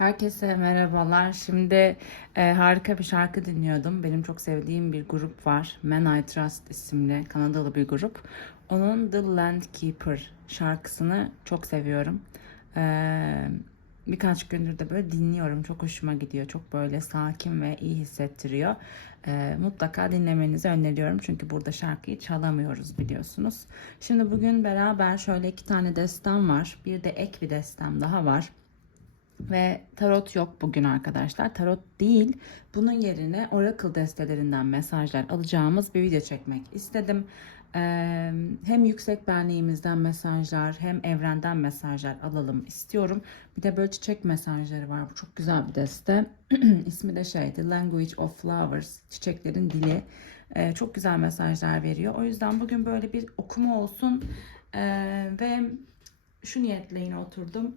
Herkese merhabalar. Şimdi e, harika bir şarkı dinliyordum. Benim çok sevdiğim bir grup var. Man I Trust isimli Kanadalı bir grup. Onun The Land Keeper şarkısını çok seviyorum. E, birkaç gündür de böyle dinliyorum. Çok hoşuma gidiyor. Çok böyle sakin ve iyi hissettiriyor. E, mutlaka dinlemenizi öneriyorum. Çünkü burada şarkıyı çalamıyoruz biliyorsunuz. Şimdi bugün beraber şöyle iki tane destem var. Bir de ek bir destem daha var. Ve tarot yok bugün arkadaşlar. Tarot değil. Bunun yerine Oracle destelerinden mesajlar alacağımız bir video çekmek istedim. Ee, hem yüksek benliğimizden mesajlar hem evrenden mesajlar alalım istiyorum. Bir de böyle çiçek mesajları var. Bu çok güzel bir deste. İsmi de şey The Language of Flowers. Çiçeklerin dili. Ee, çok güzel mesajlar veriyor. O yüzden bugün böyle bir okuma olsun. Ee, ve şu niyetle yine oturdum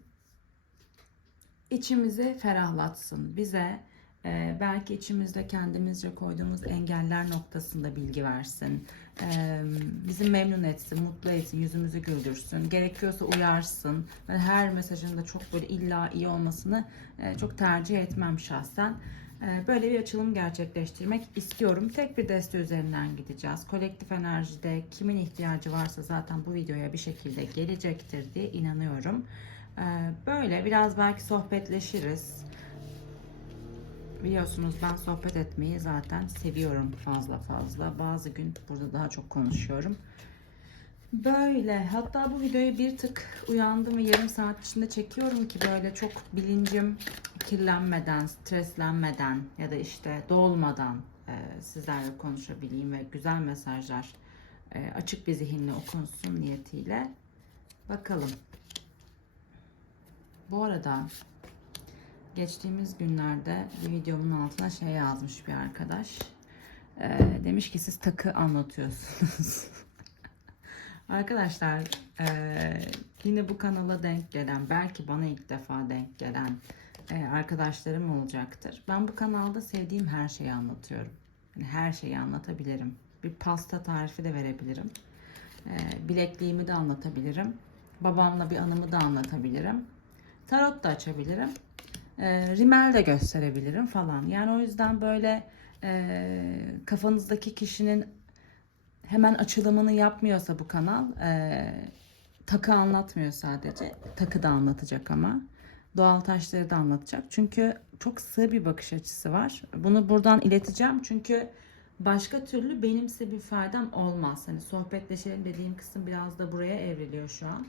içimizi ferahlatsın. Bize e, belki içimizde kendimizce koyduğumuz engeller noktasında bilgi versin. E, bizi memnun etsin, mutlu etsin, yüzümüzü güldürsün. Gerekiyorsa uyarsın. Ben her mesajın da çok böyle illa iyi olmasını e, çok tercih etmem şahsen. E, Böyle bir açılım gerçekleştirmek istiyorum. Tek bir deste üzerinden gideceğiz. Kolektif enerjide kimin ihtiyacı varsa zaten bu videoya bir şekilde gelecektir diye inanıyorum. Ee, Böyle biraz belki sohbetleşiriz. Biliyorsunuz ben sohbet etmeyi zaten seviyorum fazla fazla. Bazı gün burada daha çok konuşuyorum. Böyle hatta bu videoyu bir tık uyandım ve yarım saat içinde çekiyorum ki böyle çok bilincim kirlenmeden, streslenmeden ya da işte dolmadan e, sizlerle konuşabileyim ve güzel mesajlar e, açık bir zihinle okunsun niyetiyle. Bakalım. Bu arada geçtiğimiz günlerde bir videomun altına şey yazmış bir arkadaş. Ee, demiş ki siz takı anlatıyorsunuz. Arkadaşlar ee, yine bu kanala denk gelen belki bana ilk defa denk gelen ee, arkadaşlarım olacaktır. Ben bu kanalda sevdiğim her şeyi anlatıyorum. Yani her şeyi anlatabilirim. Bir pasta tarifi de verebilirim. Ee, bilekliğimi de anlatabilirim. Babamla bir anımı da anlatabilirim. Tarot da açabilirim. E, rimel de gösterebilirim falan. Yani o yüzden böyle e, kafanızdaki kişinin hemen açılımını yapmıyorsa bu kanal e, takı anlatmıyor sadece. Takı da anlatacak ama. Doğal taşları da anlatacak. Çünkü çok sığ bir bakış açısı var. Bunu buradan ileteceğim. Çünkü başka türlü benimse bir faydam olmaz. Hani sohbetleşelim dediğim kısım biraz da buraya evriliyor şu an.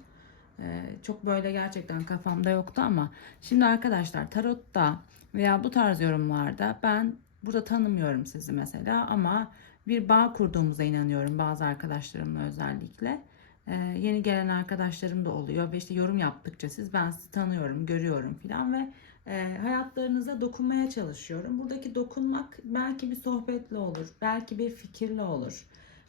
Ee, çok böyle gerçekten kafamda yoktu ama şimdi arkadaşlar tarotta veya bu tarz yorumlarda ben burada tanımıyorum sizi mesela ama bir bağ kurduğumuza inanıyorum bazı arkadaşlarımla özellikle. Ee, yeni gelen arkadaşlarım da oluyor ve işte yorum yaptıkça siz ben sizi tanıyorum, görüyorum filan ve e, hayatlarınıza dokunmaya çalışıyorum. Buradaki dokunmak belki bir sohbetle olur, belki bir fikirle olur.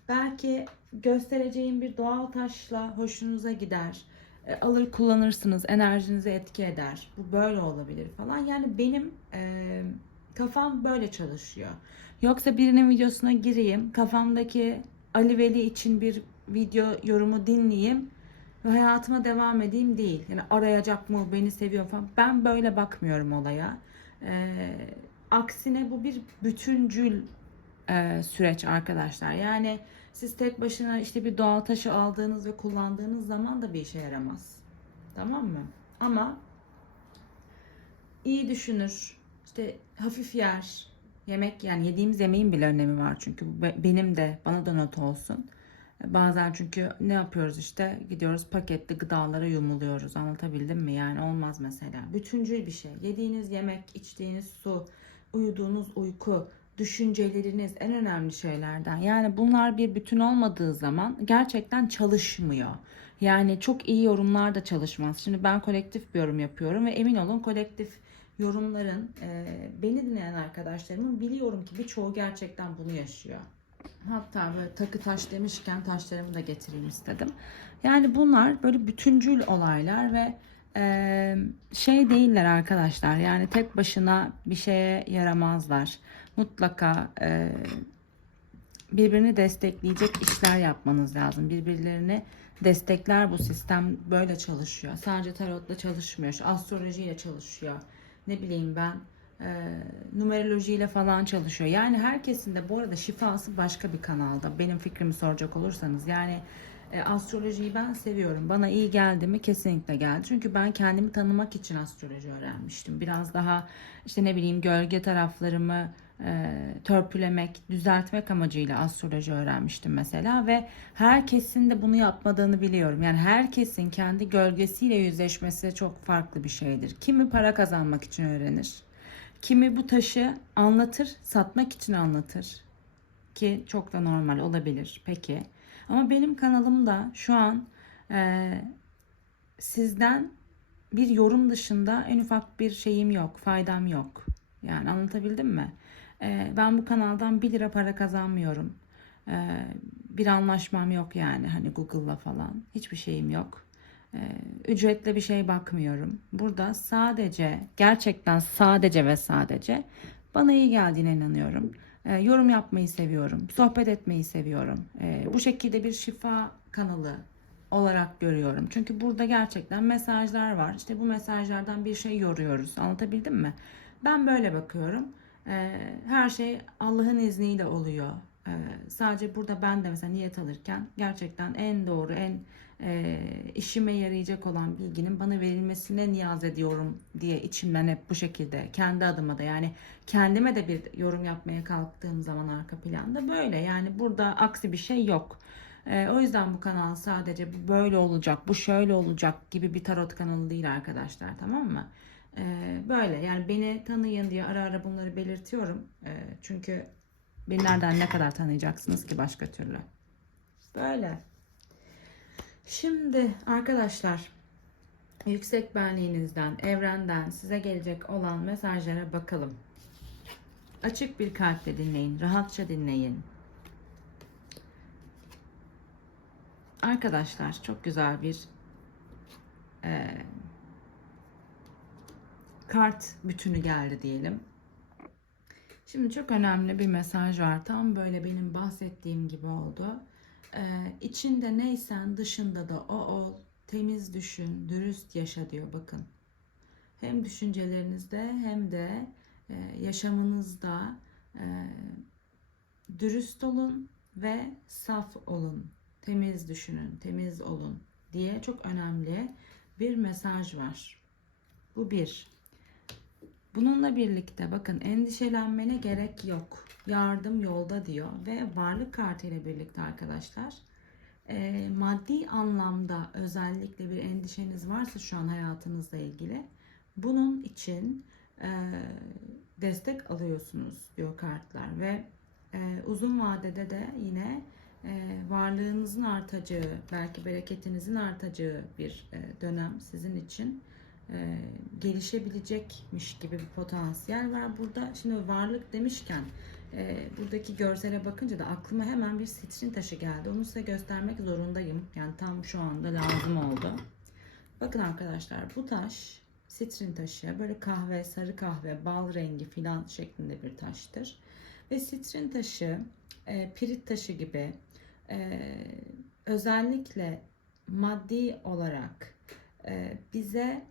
Belki göstereceğim bir doğal taşla hoşunuza gider e, alır kullanırsınız enerjinize etki eder. Bu böyle olabilir falan. Yani benim e, kafam böyle çalışıyor. Yoksa birinin videosuna gireyim kafamdaki Ali Veli için bir video yorumu dinleyeyim ve hayatıma devam edeyim değil. Yani arayacak mı beni seviyor falan. Ben böyle bakmıyorum olaya. E, aksine bu bir bütüncül e, süreç arkadaşlar. Yani siz tek başına işte bir doğal taşı aldığınız ve kullandığınız zaman da bir işe yaramaz. Tamam mı? Ama iyi düşünür. İşte hafif yer. Yemek yani yediğimiz yemeğin bile önemi var çünkü benim de bana da not olsun. Bazen çünkü ne yapıyoruz işte gidiyoruz paketli gıdalara yumuluyoruz anlatabildim mi yani olmaz mesela. Bütüncül bir şey yediğiniz yemek içtiğiniz su uyuduğunuz uyku düşünceleriniz en önemli şeylerden. Yani bunlar bir bütün olmadığı zaman gerçekten çalışmıyor. Yani çok iyi yorumlar da çalışmaz. Şimdi ben kolektif bir yorum yapıyorum ve emin olun kolektif yorumların e, beni dinleyen arkadaşlarımın biliyorum ki birçoğu gerçekten bunu yaşıyor. Hatta böyle takı taş demişken taşlarımı da getireyim istedim. Yani bunlar böyle bütüncül olaylar ve şey değiller arkadaşlar. Yani tek başına bir şeye yaramazlar mutlaka birbirini destekleyecek işler yapmanız lazım. Birbirlerini destekler bu sistem böyle çalışıyor. Sadece tarotla çalışmıyor. Astrolojiyle çalışıyor. ne bileyim ben numerolojiyle falan çalışıyor. Yani herkesin de bu arada şifası başka bir kanalda. Benim fikrimi soracak olursanız yani e, astrolojiyi ben seviyorum. Bana iyi geldi mi? Kesinlikle geldi. Çünkü ben kendimi tanımak için astroloji öğrenmiştim. Biraz daha işte ne bileyim gölge taraflarımı e, törpülemek, düzeltmek amacıyla astroloji öğrenmiştim mesela ve herkesin de bunu yapmadığını biliyorum. Yani herkesin kendi gölgesiyle yüzleşmesi çok farklı bir şeydir. Kimi para kazanmak için öğrenir. Kimi bu taşı anlatır, satmak için anlatır. Ki çok da normal olabilir. Peki. Ama benim kanalımda şu an e, sizden bir yorum dışında en ufak bir şeyim yok, faydam yok. Yani anlatabildim mi? E, ben bu kanaldan 1 lira para kazanmıyorum. E, bir anlaşmam yok yani hani Google'la falan. Hiçbir şeyim yok. E, ücretle bir şey bakmıyorum. Burada sadece, gerçekten sadece ve sadece bana iyi geldiğine inanıyorum. E, yorum yapmayı seviyorum. Sohbet etmeyi seviyorum. E, bu şekilde bir şifa kanalı olarak görüyorum. Çünkü burada gerçekten mesajlar var. İşte bu mesajlardan bir şey yoruyoruz. Anlatabildim mi? Ben böyle bakıyorum. E, her şey Allah'ın izniyle oluyor. E, sadece burada ben de mesela niyet alırken gerçekten en doğru, en e, işime yarayacak olan bilginin bana verilmesine niyaz ediyorum diye içimden hep bu şekilde kendi adıma da yani kendime de bir yorum yapmaya kalktığım zaman arka planda böyle yani burada aksi bir şey yok. E, o yüzden bu kanal sadece böyle olacak, bu şöyle olacak gibi bir tarot kanalı değil arkadaşlar tamam mı? E, böyle yani beni tanıyın diye ara ara bunları belirtiyorum. E, çünkü beni nereden ne kadar tanıyacaksınız ki başka türlü. Böyle. Şimdi arkadaşlar yüksek benliğinizden, evrenden size gelecek olan mesajlara bakalım. Açık bir kalple dinleyin, rahatça dinleyin. Arkadaşlar çok güzel bir e, kart bütünü geldi diyelim. Şimdi çok önemli bir mesaj var. Tam böyle benim bahsettiğim gibi oldu. Ee, içinde neysen dışında da o ol. Temiz düşün, dürüst yaşa diyor bakın. Hem düşüncelerinizde hem de e, yaşamınızda e, dürüst olun ve saf olun. Temiz düşünün, temiz olun diye çok önemli bir mesaj var. Bu bir. Bununla birlikte bakın endişelenmene gerek yok. Yardım yolda diyor ve varlık kartı ile birlikte arkadaşlar e, maddi anlamda özellikle bir endişeniz varsa şu an hayatınızla ilgili bunun için e, destek alıyorsunuz diyor kartlar ve e, uzun vadede de yine e, varlığınızın artacağı belki bereketinizin artacağı bir e, dönem sizin için e, gelişebilecekmiş gibi bir potansiyel var burada. Şimdi varlık demişken e, buradaki görsele bakınca da aklıma hemen bir sitrin taşı geldi. Onu size göstermek zorundayım. Yani tam şu anda lazım oldu. Bakın arkadaşlar bu taş sitrin taşı böyle kahve, sarı kahve, bal rengi filan şeklinde bir taştır. Ve sitrin taşı e, pirit taşı gibi e, özellikle maddi olarak e, bize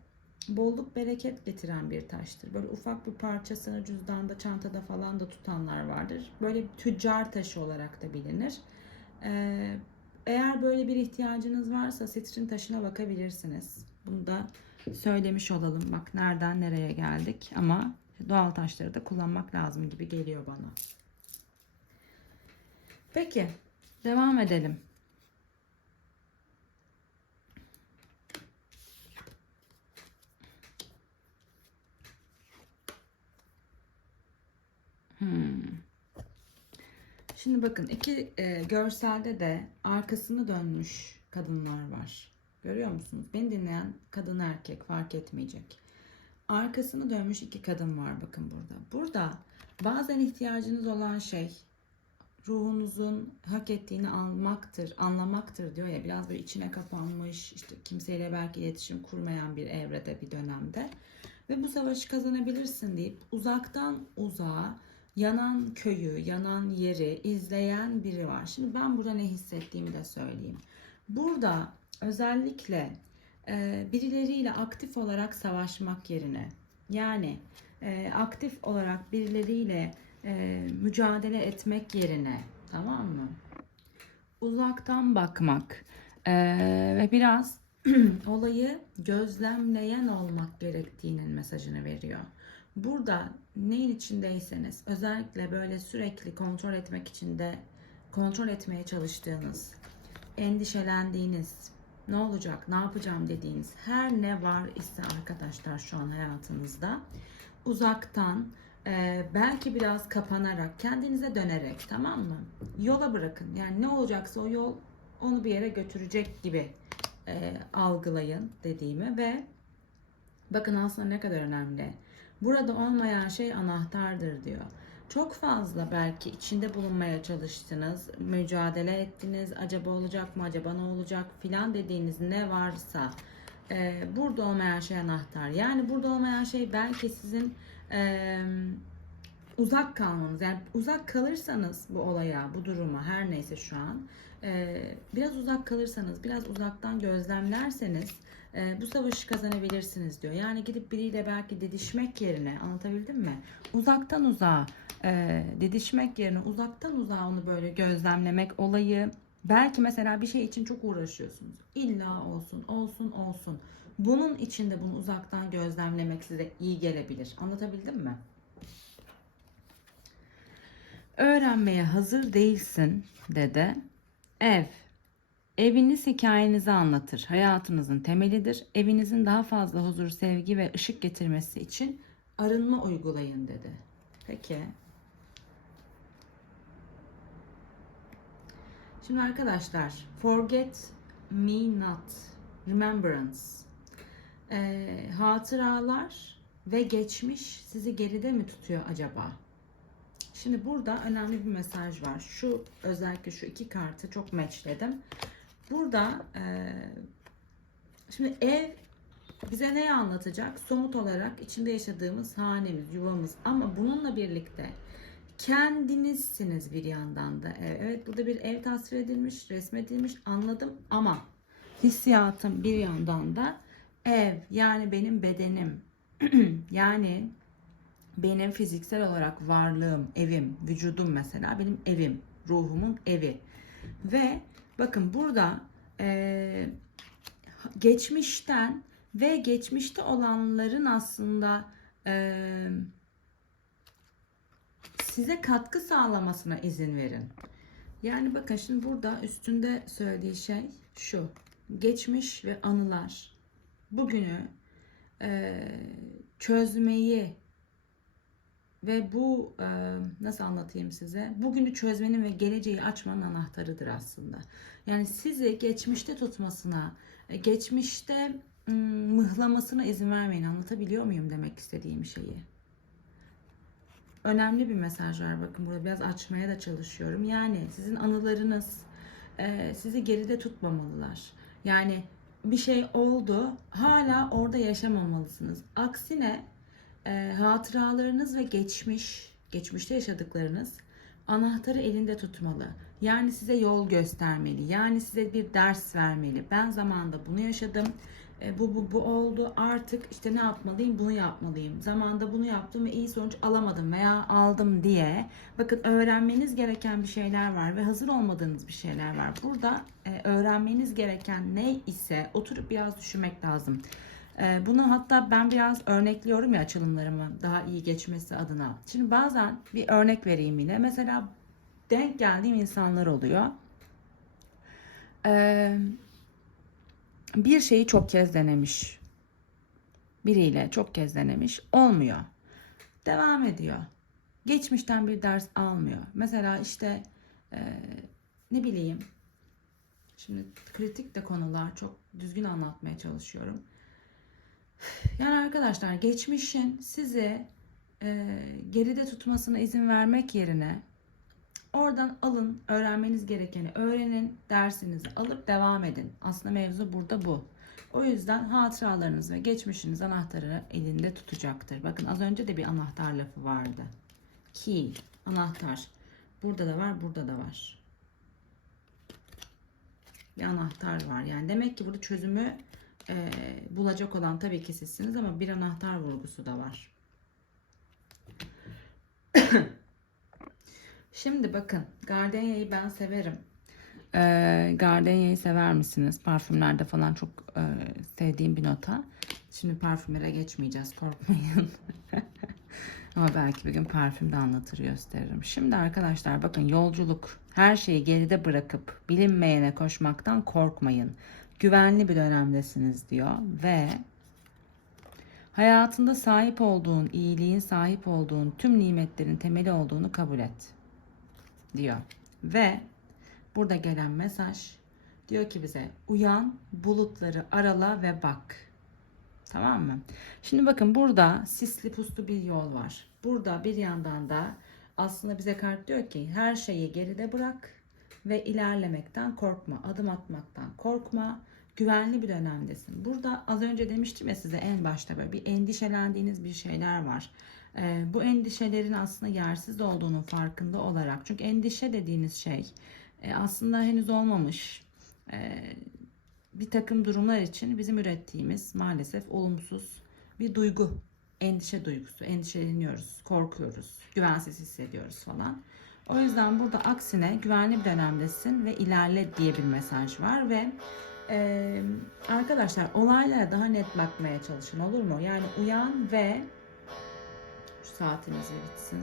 bolluk bereket getiren bir taştır. Böyle ufak bir parçasını cüzdanda, çantada falan da tutanlar vardır. Böyle tüccar taşı olarak da bilinir. Ee, eğer böyle bir ihtiyacınız varsa sitrin taşına bakabilirsiniz. Bunu da söylemiş olalım. Bak nereden nereye geldik ama doğal taşları da kullanmak lazım gibi geliyor bana. Peki devam edelim. Hmm. Şimdi bakın iki e, görselde de arkasını dönmüş kadınlar var. Görüyor musunuz? Beni dinleyen kadın erkek fark etmeyecek. Arkasını dönmüş iki kadın var bakın burada. Burada bazen ihtiyacınız olan şey ruhunuzun hak ettiğini almaktır, anlamaktır diyor ya biraz böyle içine kapanmış, işte kimseyle belki iletişim kurmayan bir evrede bir dönemde ve bu savaşı kazanabilirsin deyip uzaktan uzağa yanan köyü, yanan yeri izleyen biri var. Şimdi ben burada ne hissettiğimi de söyleyeyim. Burada özellikle e, birileriyle aktif olarak savaşmak yerine Yani e, aktif olarak birileriyle e, mücadele etmek yerine tamam mı? Uzaktan bakmak e, ve biraz olayı gözlemleyen olmak gerektiğinin mesajını veriyor. Burada neyin içindeyseniz özellikle böyle sürekli kontrol etmek için de kontrol etmeye çalıştığınız, endişelendiğiniz, ne olacak, ne yapacağım dediğiniz her ne var ise arkadaşlar şu an hayatınızda uzaktan e, belki biraz kapanarak kendinize dönerek tamam mı? Yola bırakın. Yani ne olacaksa o yol onu bir yere götürecek gibi e, algılayın dediğimi ve bakın aslında ne kadar önemli. Burada olmayan şey anahtardır diyor. Çok fazla belki içinde bulunmaya çalıştınız, mücadele ettiniz, acaba olacak mı, acaba ne olacak filan dediğiniz ne varsa e, burada olmayan şey anahtar. Yani burada olmayan şey belki sizin e, uzak kalmanız. Yani uzak kalırsanız bu olaya, bu duruma her neyse şu an e, biraz uzak kalırsanız, biraz uzaktan gözlemlerseniz e, bu savaşı kazanabilirsiniz diyor. Yani gidip biriyle belki didişmek yerine anlatabildim mi? Uzaktan uzağa e, didişmek yerine uzaktan uzağa onu böyle gözlemlemek olayı belki mesela bir şey için çok uğraşıyorsunuz. İlla olsun, olsun, olsun. Bunun içinde bunu uzaktan gözlemlemek size iyi gelebilir. Anlatabildim mi? Öğrenmeye hazır değilsin dede. Ev. Eviniz hikayenizi anlatır. Hayatınızın temelidir. Evinizin daha fazla huzur, sevgi ve ışık getirmesi için arınma uygulayın dedi. Peki. Şimdi arkadaşlar, forget me not, remembrance. Ee, hatıralar ve geçmiş sizi geride mi tutuyor acaba? Şimdi burada önemli bir mesaj var. Şu özellikle şu iki kartı çok matchledim. Burada e, şimdi ev bize ne anlatacak? Somut olarak içinde yaşadığımız hanemiz, yuvamız ama bununla birlikte kendinizsiniz bir yandan da. E, Evet burada bir ev tasvir edilmiş, resmedilmiş anladım ama hissiyatım bir yandan da ev yani benim bedenim yani benim fiziksel olarak varlığım, evim, vücudum mesela benim evim, ruhumun evi. Ve bakın burada e, geçmişten ve geçmişte olanların aslında e, size katkı sağlamasına izin verin. Yani bakın şimdi burada üstünde söylediği şey şu. Geçmiş ve anılar bugünü e, çözmeyi ve bu e, nasıl anlatayım size? Bugünü çözmenin ve geleceği açmanın anahtarıdır aslında. Yani sizi geçmişte tutmasına, e, geçmişte mıhlamasına izin vermeyin. Anlatabiliyor muyum demek istediğim şeyi? Önemli bir mesaj var. Bakın burada biraz açmaya da çalışıyorum. Yani sizin anılarınız e, sizi geride tutmamalılar. Yani bir şey oldu, hala orada yaşamamalısınız. Aksine e, hatıralarınız ve geçmiş, geçmişte yaşadıklarınız anahtarı elinde tutmalı. Yani size yol göstermeli. Yani size bir ders vermeli. Ben zamanında bunu yaşadım. E, bu bu bu oldu. Artık işte ne yapmalıyım? Bunu yapmalıyım. Zamanda bunu yaptım ve iyi sonuç alamadım veya aldım diye. Bakın öğrenmeniz gereken bir şeyler var ve hazır olmadığınız bir şeyler var. Burada e, öğrenmeniz gereken ne ise oturup biraz düşünmek lazım. Ee, Bunu hatta ben biraz örnekliyorum ya açılımlarımı daha iyi geçmesi adına. Şimdi bazen bir örnek vereyim yine. Mesela denk geldiğim insanlar oluyor. Ee, bir şeyi çok kez denemiş. Biriyle çok kez denemiş. Olmuyor. Devam ediyor. Geçmişten bir ders almıyor. Mesela işte e, ne bileyim. Şimdi kritik de konular çok düzgün anlatmaya çalışıyorum. Yani arkadaşlar geçmişin sizi e, geride tutmasına izin vermek yerine oradan alın öğrenmeniz gerekeni öğrenin dersinizi alıp devam edin. Aslında mevzu burada bu. O yüzden hatıralarınız ve geçmişiniz anahtarı elinde tutacaktır. Bakın az önce de bir anahtar lafı vardı. Key, anahtar. Burada da var, burada da var. Bir anahtar var. Yani demek ki burada çözümü e, bulacak olan tabii ki sizsiniz ama bir anahtar vurgusu da var. Şimdi bakın Gardenia'yı ben severim. Ee, Gardenia'yı sever misiniz? Parfümlerde falan çok e, sevdiğim bir nota. Şimdi parfümlere geçmeyeceğiz korkmayın. Ama belki bir gün parfümde anlatır gösteririm. Şimdi arkadaşlar bakın yolculuk her şeyi geride bırakıp bilinmeyene koşmaktan korkmayın. Güvenli bir dönemdesiniz diyor ve hayatında sahip olduğun iyiliğin sahip olduğun tüm nimetlerin temeli olduğunu kabul et diyor. Ve burada gelen mesaj diyor ki bize uyan bulutları arala ve bak. Tamam mı? Şimdi bakın burada sisli puslu bir yol var. Burada bir yandan da aslında bize kart diyor ki her şeyi geride bırak ve ilerlemekten korkma. Adım atmaktan korkma. Güvenli bir dönemdesin. Burada az önce demiştim ya size en başta böyle bir endişelendiğiniz bir şeyler var. Ee, bu endişelerin aslında yersiz olduğunun farkında olarak. Çünkü endişe dediğiniz şey e, aslında henüz olmamış. E, bir takım durumlar için bizim ürettiğimiz maalesef olumsuz bir duygu. Endişe duygusu. Endişeleniyoruz, korkuyoruz, güvensiz hissediyoruz falan. O yüzden burada aksine güvenli bir dönemdesin ve ilerle diye bir mesaj var ve e, arkadaşlar olaylara daha net bakmaya çalışın olur mu? Yani uyan ve şu saatimiz de bitsin.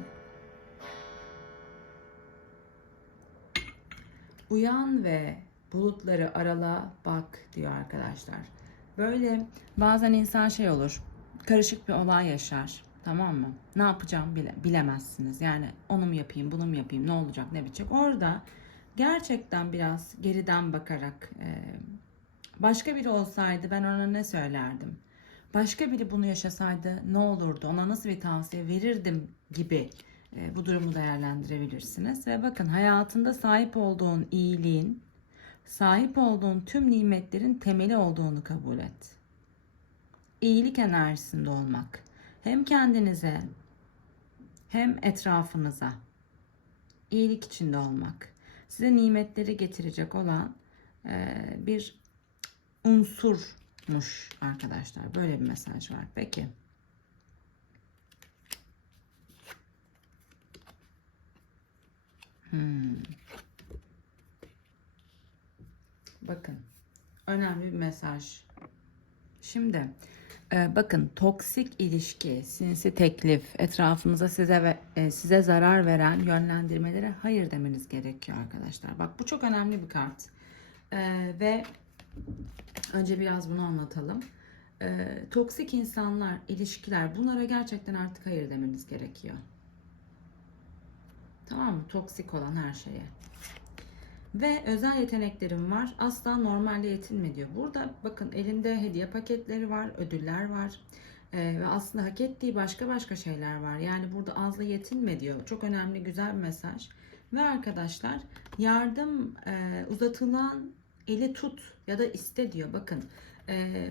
Uyan ve bulutları arala bak diyor arkadaşlar. Böyle bazen insan şey olur. Karışık bir olay yaşar. Tamam mı? Ne yapacağım bile, bilemezsiniz. Yani onu mu yapayım, bunu mu yapayım, ne olacak, ne bitecek. Orada gerçekten biraz geriden bakarak e, başka biri olsaydı ben ona ne söylerdim? Başka biri bunu yaşasaydı ne olurdu? Ona nasıl bir tavsiye verirdim gibi e, bu durumu değerlendirebilirsiniz. Ve bakın hayatında sahip olduğun iyiliğin, sahip olduğun tüm nimetlerin temeli olduğunu kabul et. İyilik enerjisinde olmak. Hem kendinize hem etrafınıza iyilik içinde olmak. Size nimetleri getirecek olan e, bir unsurmuş arkadaşlar. Böyle bir mesaj var. Peki. Hmm. Bakın. Önemli bir mesaj. Şimdi e, bakın toksik ilişki, sinsi teklif, etrafınıza size ve e, size zarar veren yönlendirmelere hayır demeniz gerekiyor arkadaşlar. Bak bu çok önemli bir kart. E, ve önce biraz bunu anlatalım. Toksik insanlar, ilişkiler bunlara gerçekten artık hayır demeniz gerekiyor. Tamam mı? Toksik olan her şeye. Ve özel yeteneklerim var. Asla normalde yetinme diyor. Burada bakın elinde hediye paketleri var, ödüller var. Ee, ve aslında hak ettiği başka başka şeyler var. Yani burada azla yetinme diyor. Çok önemli, güzel bir mesaj. Ve arkadaşlar yardım e, uzatılan eli tut ya da iste diyor. Bakın e,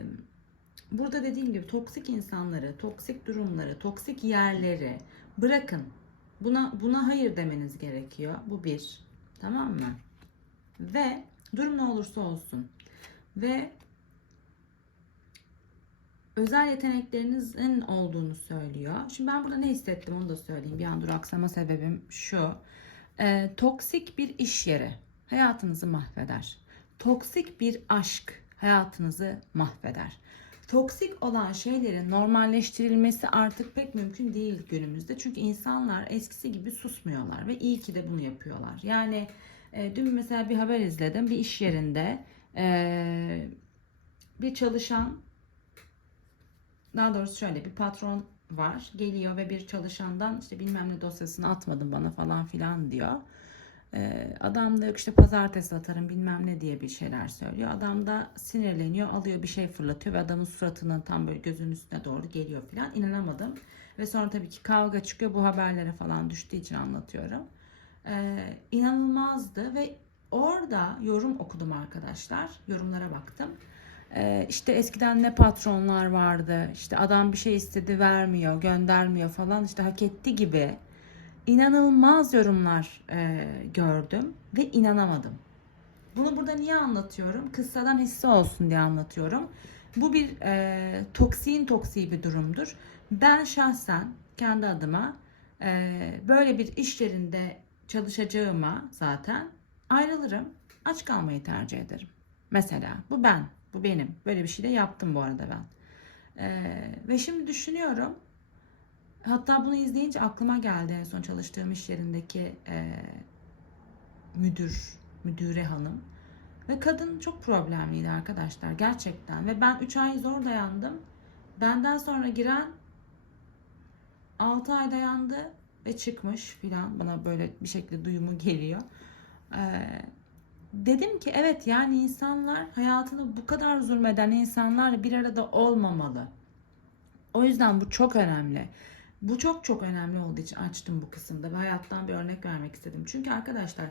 burada dediğim gibi toksik insanları, toksik durumları, toksik yerleri bırakın. Buna buna hayır demeniz gerekiyor. Bu bir. Tamam mı? Ve durum ne olursa olsun. Ve özel yeteneklerinizin olduğunu söylüyor. Şimdi ben burada ne hissettim onu da söyleyeyim. Bir an duraksama sebebim şu. Ee, toksik bir iş yeri hayatınızı mahveder. Toksik bir aşk hayatınızı mahveder. Toksik olan şeylerin normalleştirilmesi artık pek mümkün değil günümüzde. Çünkü insanlar eskisi gibi susmuyorlar ve iyi ki de bunu yapıyorlar. Yani e, dün mesela bir haber izledim. Bir iş yerinde e, bir çalışan daha doğrusu şöyle bir patron var. Geliyor ve bir çalışandan işte bilmem ne dosyasını atmadın bana falan filan diyor. Ee, adam da yok işte pazartesi atarım bilmem ne diye bir şeyler söylüyor. Adam da sinirleniyor alıyor bir şey fırlatıyor ve adamın suratının tam böyle gözünün üstüne doğru geliyor filan. İnanamadım. Ve sonra tabii ki kavga çıkıyor bu haberlere falan düştüğü için anlatıyorum. Ee, inanılmazdı ve orada yorum okudum arkadaşlar. Yorumlara baktım. Ee, işte eskiden ne patronlar vardı. İşte adam bir şey istedi vermiyor, göndermiyor falan. İşte hak etti gibi inanılmaz yorumlar e, gördüm ve inanamadım. Bunu burada niye anlatıyorum? Kıssadan hisse olsun diye anlatıyorum. Bu bir e, toksiğin toksiği bir durumdur. Ben şahsen kendi adıma e, böyle bir iş yerinde çalışacağıma zaten ayrılırım. Aç kalmayı tercih ederim. Mesela bu ben. Bu benim. Böyle bir şey de yaptım bu arada ben. Ee, ve şimdi düşünüyorum. Hatta bunu izleyince aklıma geldi en son çalıştığım iş yerindeki e, müdür, müdüre hanım. Ve kadın çok problemliydi arkadaşlar gerçekten. Ve ben 3 ay zor dayandım. Benden sonra giren 6 ay dayandı ve çıkmış filan. Bana böyle bir şekilde duyumu geliyor. Ee, dedim ki evet yani insanlar hayatını bu kadar zulmeden insanlarla bir arada olmamalı. O yüzden bu çok önemli. Bu çok çok önemli olduğu için açtım bu kısımda ve hayattan bir örnek vermek istedim. Çünkü arkadaşlar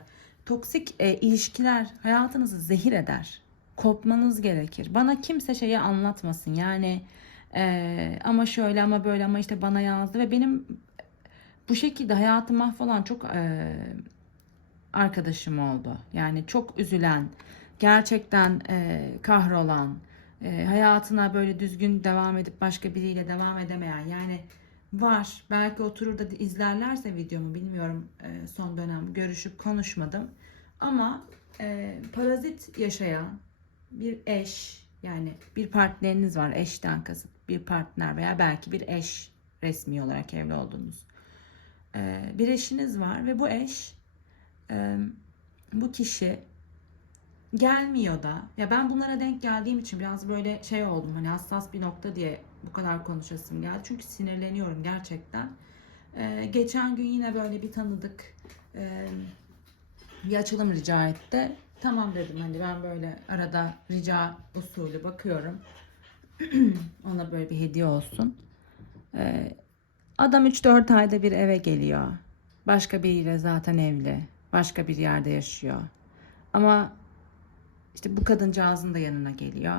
toksik e, ilişkiler hayatınızı zehir eder. Kopmanız gerekir. Bana kimse şeyi anlatmasın. Yani e, ama şöyle ama böyle ama işte bana yazdı ve benim bu şekilde hayatı mahvolan çok e, arkadaşım oldu. Yani çok üzülen, gerçekten e, kahrolan, e, hayatına böyle düzgün devam edip başka biriyle devam edemeyen yani var. Belki oturur da izlerlerse videomu bilmiyorum e, son dönem görüşüp konuşmadım. Ama e, parazit yaşayan bir eş yani bir partneriniz var eşten kasıt bir partner veya belki bir eş resmi olarak evli olduğunuz e, bir eşiniz var ve bu eş e, bu kişi gelmiyor da. Ya ben bunlara denk geldiğim için biraz böyle şey oldum hani hassas bir nokta diye bu kadar konuşasım geldi. Çünkü sinirleniyorum gerçekten. Ee, geçen gün yine böyle bir tanıdık e, bir açılım rica etti. Tamam dedim hani ben böyle arada rica usulü bakıyorum. Ona böyle bir hediye olsun adam 3-4 ayda bir eve geliyor başka biriyle zaten evli başka bir yerde yaşıyor ama işte bu kadıncağızın da yanına geliyor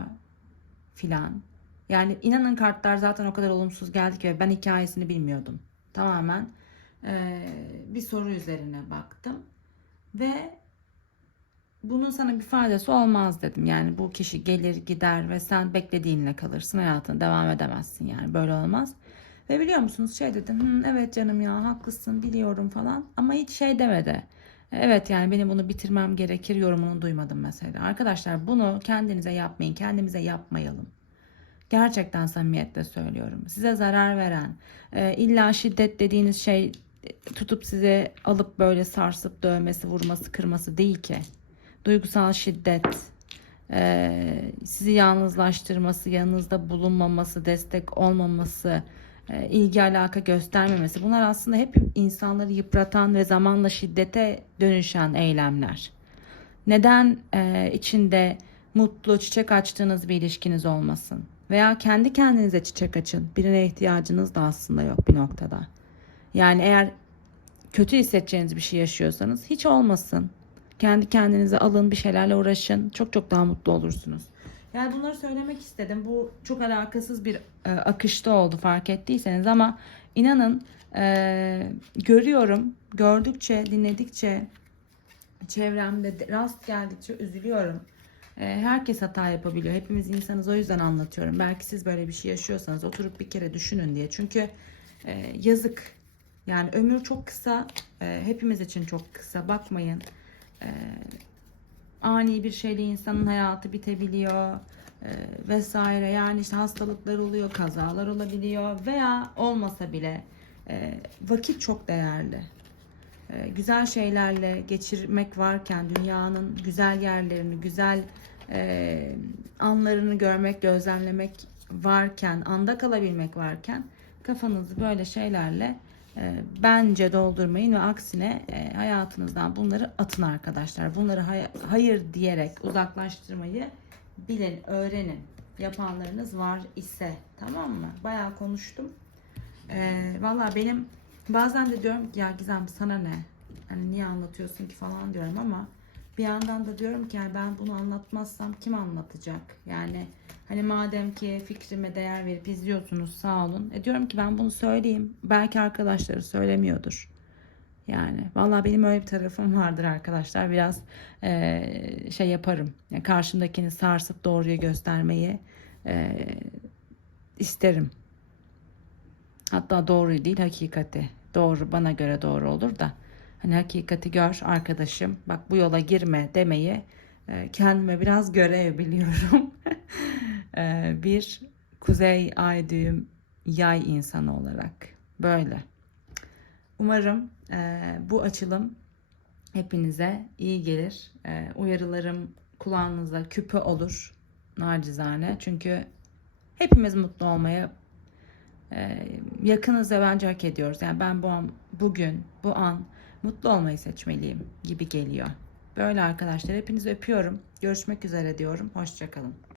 filan. Yani inanın kartlar zaten o kadar olumsuz geldi ki ben hikayesini bilmiyordum. Tamamen eee, bir soru üzerine baktım ve bunun sana bir faydası olmaz dedim. Yani bu kişi gelir gider ve sen beklediğinle kalırsın hayatına devam edemezsin yani böyle olmaz. Ve biliyor musunuz şey dedim "Hı, evet canım ya haklısın biliyorum falan ama hiç şey demedi. Evet yani benim bunu bitirmem gerekir yorumunu duymadım mesela. Arkadaşlar bunu kendinize yapmayın kendimize yapmayalım. Gerçekten samimiyetle söylüyorum. Size zarar veren, e, illa şiddet dediğiniz şey tutup size alıp böyle sarsıp dövmesi, vurması, kırması değil ki. Duygusal şiddet, e, sizi yalnızlaştırması, yanınızda bulunmaması, destek olmaması, ilgi alaka göstermemesi. Bunlar aslında hep insanları yıpratan ve zamanla şiddete dönüşen eylemler. Neden e, içinde mutlu çiçek açtığınız bir ilişkiniz olmasın? Veya kendi kendinize çiçek açın. Birine ihtiyacınız da aslında yok bir noktada. Yani eğer kötü hissedeceğiniz bir şey yaşıyorsanız hiç olmasın. Kendi kendinize alın bir şeylerle uğraşın. Çok çok daha mutlu olursunuz. Yani bunları söylemek istedim. Bu çok alakasız bir e, akışta oldu fark ettiyseniz ama inanın e, görüyorum. Gördükçe, dinledikçe çevremde de- rast geldikçe üzülüyorum. E, herkes hata yapabiliyor. Hepimiz insanız o yüzden anlatıyorum. Belki siz böyle bir şey yaşıyorsanız oturup bir kere düşünün diye. Çünkü e, yazık. Yani ömür çok kısa. E, hepimiz için çok kısa. Bakmayın. E, ani bir şeyle insanın hayatı bitebiliyor e, vesaire. Yani işte hastalıklar oluyor, kazalar olabiliyor veya olmasa bile e, vakit çok değerli. E, güzel şeylerle geçirmek varken dünyanın güzel yerlerini, güzel e, anlarını görmek, gözlemlemek varken, anda kalabilmek varken kafanızı böyle şeylerle bence doldurmayın ve aksine e, hayatınızdan bunları atın arkadaşlar. Bunları hay- hayır diyerek uzaklaştırmayı bilin, öğrenin. Yapanlarınız var ise tamam mı? Bayağı konuştum. E, Valla benim bazen de diyorum ki ya Gizem sana ne? Hani niye anlatıyorsun ki falan diyorum ama bir yandan da diyorum ki yani ben bunu anlatmazsam kim anlatacak? Yani hani madem ki fikrime değer verip izliyorsunuz sağ olun. E diyorum ki ben bunu söyleyeyim. Belki arkadaşları söylemiyordur. Yani vallahi benim öyle bir tarafım vardır arkadaşlar. Biraz eee, şey yaparım. Yani karşımdakini sarsıp doğruyu göstermeyi e, isterim. Hatta doğru değil hakikati. Doğru bana göre doğru olur da. Hani hakikati gör arkadaşım. Bak bu yola girme demeyi e, kendime biraz görev biliyorum. E, bir kuzey ay düğüm yay insanı olarak. Böyle. Umarım e, bu açılım hepinize iyi gelir. Uyarılarım kulağınıza küpe olur nacizane. Çünkü hepimiz mutlu olmaya yakınız ve bence hak ediyoruz. Yani ben bu an, bugün, bu an mutlu olmayı seçmeliyim gibi geliyor. Böyle arkadaşlar hepinizi öpüyorum. Görüşmek üzere diyorum. Hoşçakalın.